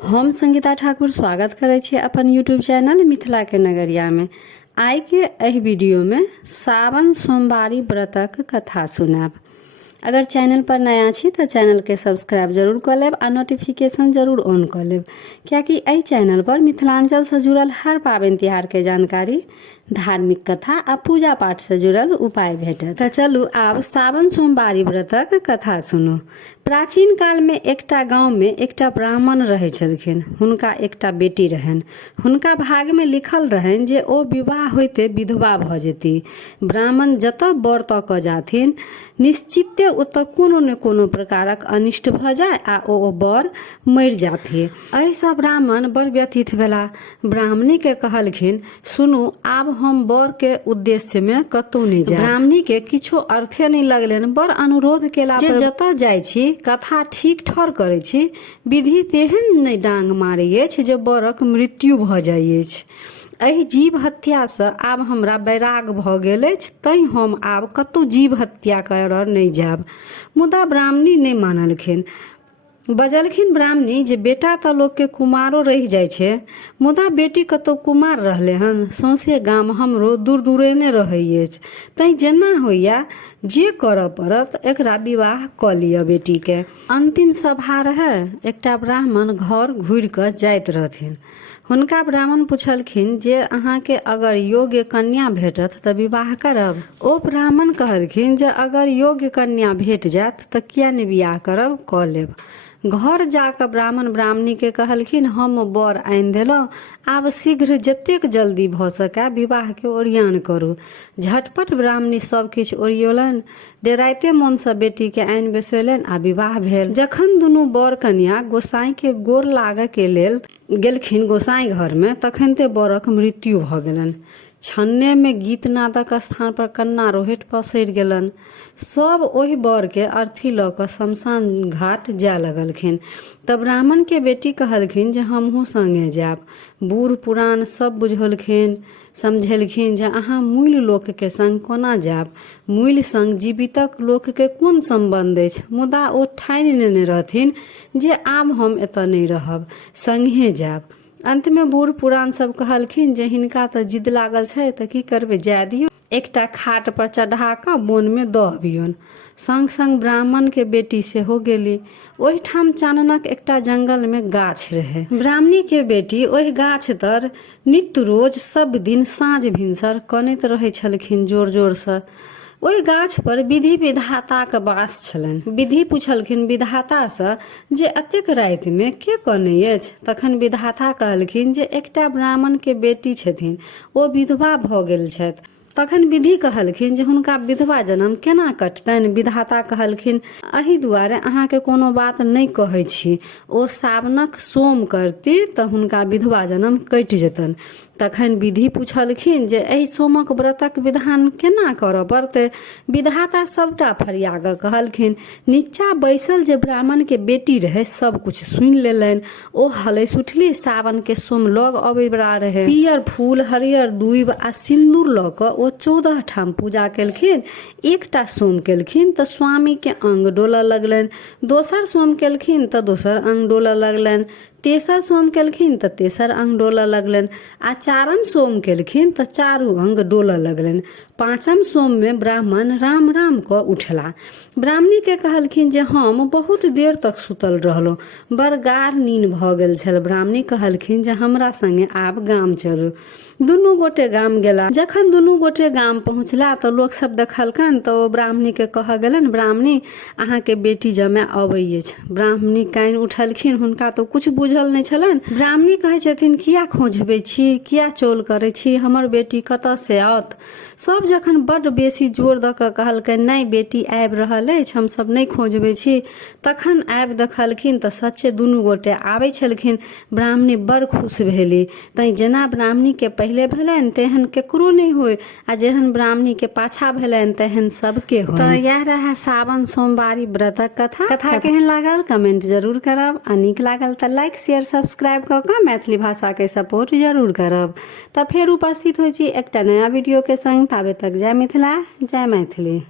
हम संगीता ठाकुर स्वागत करै छी अपन यूट्यूब चैनल मिथिला के नगरिया में। आइ के एहि वीडियो में सावन सोमवारी व्रतक कथा सुनाब। अगर चैनल पर नया छी तो चैनल के सब्सक्राइब जरूर कर लेब आ नोटिफिकेशन जरूर ऑन कर लेब, क्योंकि एहि चैनल पर मिथिलांचल से जुड़ल हर पाबनि तिहार के जानकारी, धार्मिक कथा आ पूजा पाठ से जुड़ल उपाय भेटत। तो चलू आब सावन सोमवारी व्रतक कथा सुनू। प्राचीन काल में एकटा गांव में एकटा ब्राह्मण रहै छलखिन। हुनका एकटा बेटी रहनि। हुनका भाग में लिखल रहनि जे ओ विवाह होइते विधवा भ जेती। ब्राह्मण जतऽ बर तक क जाथिन निश्चिते ओतऽ कोनो न कोनो प्रकारक अनिष्ट भ जाय आ ओ बर मरि जाथि। एहि सँ ब्राह्मण बड़ व्यथित भेला। ब्राह्मणी के कहलखिन, सुनू आब हम बर के उद्देश्य में कतौ नहीं जायब। ब्राह्मणी के किछो अर्थे नहीं लगलनि। बड़ अनुरोध केला जे जतऽ जाइ छी कथा ठीक ठौर करै छी, विधि तेहन नहीं डांग मारै अछि जे बरक मृत्यु भ जाइ अछि। एहि जीव हत्या से आब हमरा वैराग भ गेल अछि, तैं हम आब कतौ जीव हत्या करऽ नहीं जायब। मुदा ब्राह्मणी नहीं मानलखिन। बजलखिन ब्राह्मणी जे बेटा तऽ लोक के कुमारो रहि जाइ छै, मुदा बेटी कतौ कुमार रहले हन। सौंसे गाम हमरो दूर दूरेने रहै अछि, तैं जेना होइया जे करऽ पड़त एकरा विवाह क लिअ बेटी के। अंतिम सभा रहै। एकटा ब्राह्मण घर घुरि कऽ जाइत रहथिन। हुनका ब्राह्मण पूछलखिन जे अहाँ के अगर योग्य कन्या भेटत तऽ विवाह करब। ओ ब्राह्मण कहलखिन जे अगर योग्य कन्या भेट जायत तऽ किया नहीं बियाह करब, क लेब। घर जाकर ब्राह्मण ब्राह्मणी के कहलखिन, हम बर आनि देलहुँ, आब शीघ्र जतेक जल्दी भ सकै विवाह के ओरियान करू। झटपट ब्राह्मणी सब किछु ओरियौलनि। डेराइते मोन से बेटी के आनि बैसौलनि आ विवाह भेल। जखन दुनू बर कन्या गोसाई के गोर लागऽ के लेल गेलखिन गोसाई घर में, तखनते बरक मृत्यु भ गेलनि। छन्ने में गीत नादक स्थान पर कन्ना रोहैट पसरि गेलनि। सब ओहि बर के अर्थी लऽ कऽ शमशान घाट जाय लगलखिन। तब ब्राह्मण के बेटी कहलखिन जे हमहूँ संगे जायब। बूढ़ पुरान सब बुझौलखिन, समझेलखिन जे अहाँ मूल लोक के संग कोना जायब। मूल संग जीवितक लोक के कोन संबंध अछि। मुदा ओ ठानि लेने रहथिन जे आब हम एतऽ नहीं रहब, संगे जायब। अंत में बूढ़ पुरान सब कहलखिन जे हिनका तऽ जिद लागल छै तऽ की करबै, जाय दियौ। एकटा खाट पर चढ़ा कऽ बोन में दऽ अबियौन। संग संग ब्राह्मण के बेटी सेहो गेली। ओहि ठाम चाननक एकटा जंगल में गाछ रहे। ब्राह्मणी के बेटी ओहि गाछ तर नित्य रोज सब दिन साँझ भिनसर कनैत रहै छलखिन जोर जोर से। ओहि गाछ पर विधि विधाता के वास छलनि। विधि पूछलखिन विधाता से जे अतेक राति में के कनै अछि। तखन विधाता कहलखिन जे एकटा ब्राह्मण के बेटी छथिन, ओ विधवा भ गेल छथि। तखन विधि कहलखिन जे हुनका विधवा जन्म केना कटतनि। विधाता कहलखिन, एहि दुआरे अहाँ के कोनो बात नहीं कहै छी। ओ सावनक सोम करती तऽ हुनका विधवा जन्म कटि जेतनि। तखन विधि पूछलखिन जे एहि सोमक व्रतक विधान केना करऽ पड़तै। विधाता सबटा फरिया कऽ कहलखिन। नीचा बैसल जे ब्राह्मण के बेटी रहे सब कुछ सुनि लेलनि। ओ हलैस उठली। सावन के सोम लग अबै बला रहे। पियर फूल, हरियर दूइब आ सिन्दूर लऽ कऽ ओ 14 ठाम पूजा केलखिन। एकटा सोम केलखिन तऽ स्वामी के अंग डोलऽ लगलनि। दोसर सोम केलखिन तऽ दोसर अंग डोलऽ लगलनि। तेसर सोम केलखिन तऽ तेसर अंग डोलऽ लगलनि। आ चारम सोम केलखिन तऽ चारू अंग डोलऽ लगलनि। पाँचम सोम में ब्राह्मण राम राम कऽ उठला। ब्राह्मणी के कहलखिन जे हम बहुत देर तक सुतल रहलहुँ, बड़ गाढ़ नींद भ गेल छल। ब्राह्मणी कहलखिन जे हमरा संगे आब गाम चलू। दुनू गोटे गाम गेला। जखन दुनू गोटे गाम पहुँचला तऽ लोक सब देखलकनि तऽ ओ ब्राह्मणी के कहऽ गेलनि, ब्राह्मणी अहाँ के बेटी जमाय अबै अछि। ब्राह्मणी कानि उठलखिन। हुनका तो कुछ बुझल नहीं छलनि। ब्राह्मणी कहै छथिन, किया खोजबै छी, किया चोल करै छी, हमर बेटी कतऽ से आओत। सब जखन बड्ड बेसी जोर दऽ कऽ कहलकै नहीं बेटी आबि रहल अछि, हम सब नहीं खोजबै छी, तखन आबि देखलखिन तऽ सच्चे दुनू गोटे आबै छलखिन। ब्राह्मणी बड़ खुश भेली। तैं जेना ब्राह्मणी के पहिले भेलनि तेहन केकरो नहीं होय, आ जेहन ब्राह्मणी के पाछा भेलनि तेहन सबके होय। तो यह रहा सावन सोमवारी व्रतक कथा केहन लागल कमेंट जरूर करब। आ नीक लागल तऽ लाइक शेयर सब्सक्राइब कऽ कऽ मैथिली भाषा के सपोर्ट जरूर करब। तऽ फेर उपस्थित होइ छी एकटा नया वीडियो के संग। ताबे तक जय मिथिला, जय मैथिली।